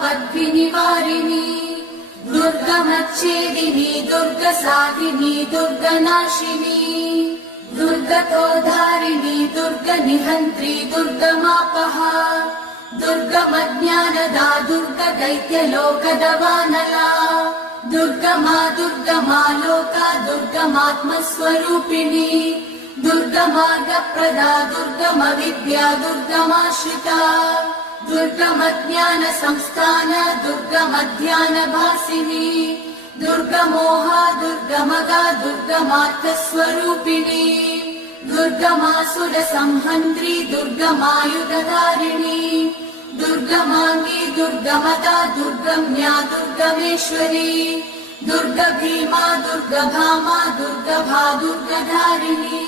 पद्भिनिवारिणी दुर्गमच्छेदिनी दुर्गसाधिनी दुर्गनाशिनी दुर्गतोधारिणी दुर्गनिहन्त्री दुर्गमापहा दुर्गमज्ञानदा दुर्गदैत्यलोकदवानला दुर्गमा दुर्गमा लोका दुर्गमात्मस्वरूपिणी दुर्गमार्गप्रदा दुर्गमविद्या दुर्गमाश्रिता दुर्गमज्ञानसंस्थान दुर्गमध्यानभासिनी दुर्गमोहा दुर्गमगा दुर्गमार्थस्वरूपिणी दुर्गमासुरसंहन्त्री दुर्गमायुधधारिणी दुर्गमाङ्गी दुर्गमदा दुर्गम्या दुर्गमेश्वरी दुर्गभीमा दुर्गभामा दुर्गभा दुर्गधारिणी।